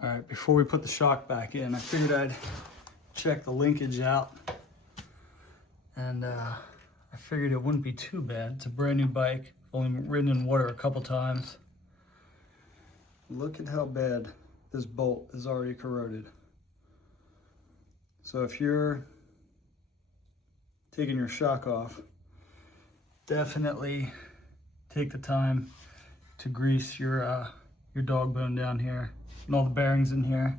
All right, before we put the shock back in, I figured I'd check the linkage out. And I figured it wouldn't be too bad. It's a brand new bike. I've only ridden in water a couple times. Look at how bad this bolt is already corroded. So if you're taking your shock off, definitely take the time to grease your dog bone down here and all the bearings in here.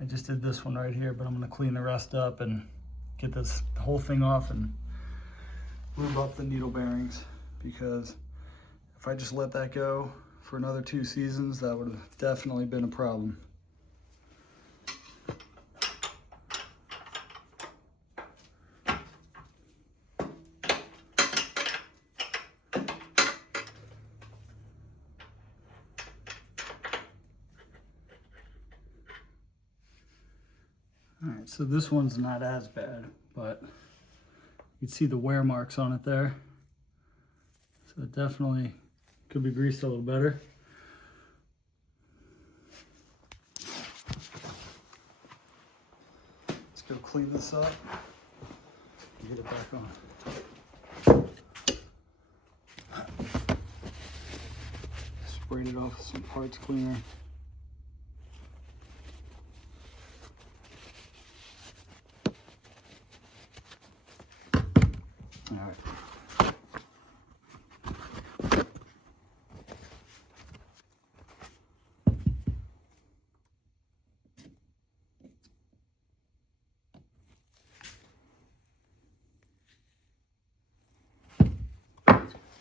I just did this one right here, but I'm gonna clean the rest up and get this whole thing off and lube up the needle bearings, because if I just let that go for another 2 seasons, that would have definitely been a problem. All right, so this one's not as bad, but you can see the wear marks on it there. So it definitely could be greased a little better. Let's go clean this up and get it back on. Sprayed it off with some parts cleaner. All right.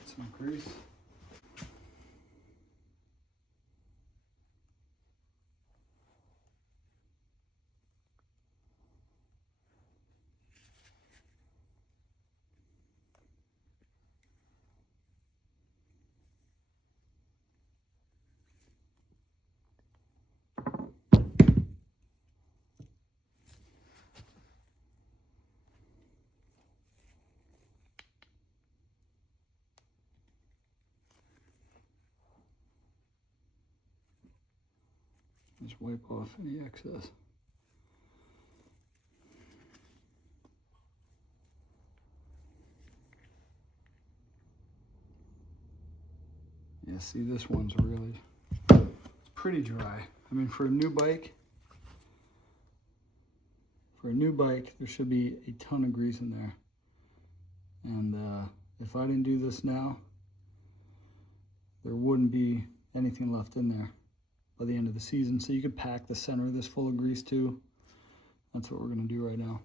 Some grease. Just wipe off any excess. Yeah, see, this one's really, it's pretty dry. I mean, for a new bike, there should be a ton of grease in there. And if I didn't do this now, there wouldn't be anything left in there by the end of the season. So you could pack the center of this full of grease too. That's what we're gonna do right now.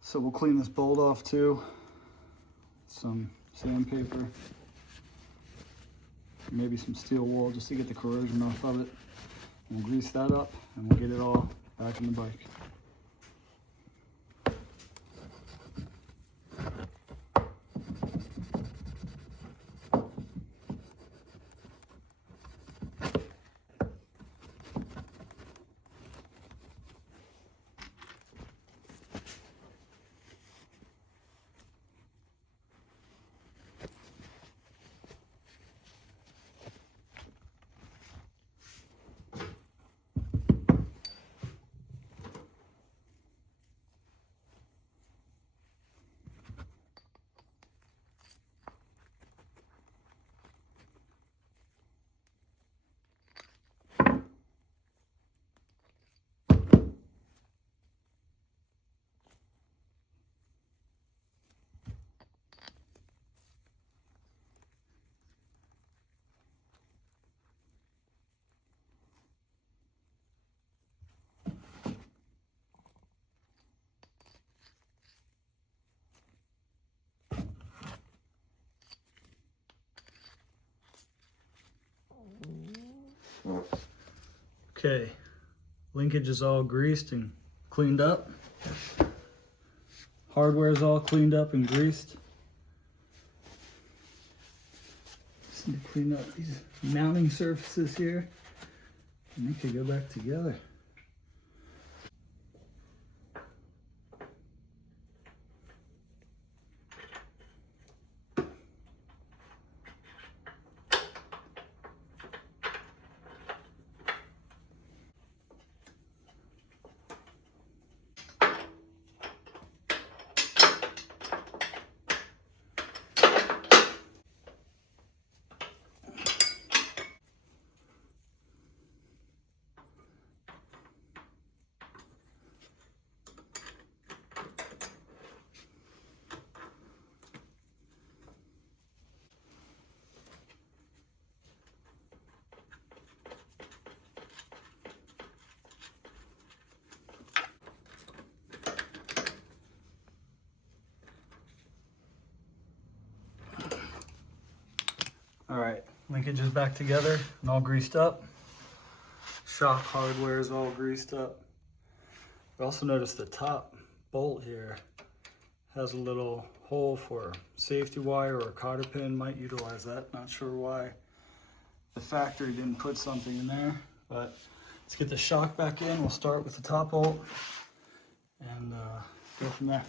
So we'll clean this bolt off too. Some sandpaper, maybe some steel wool just to get the corrosion off of it. We'll grease that up and we'll get it all back in the bike. Okay, linkage is all greased and cleaned up. Hardware is all cleaned up and greased. Just need to clean up these mounting surfaces here, and they could go back together. All right, linkage is back together and all greased up. Shock hardware is all greased up. I also noticed the top bolt here has a little hole for safety wire or a cotter pin. Might utilize that, not sure why the factory didn't put something in there, but let's get the shock back in. We'll start with the top bolt and go from there.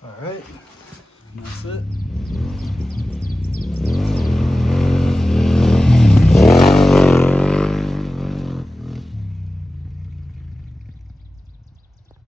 All right, and that's it.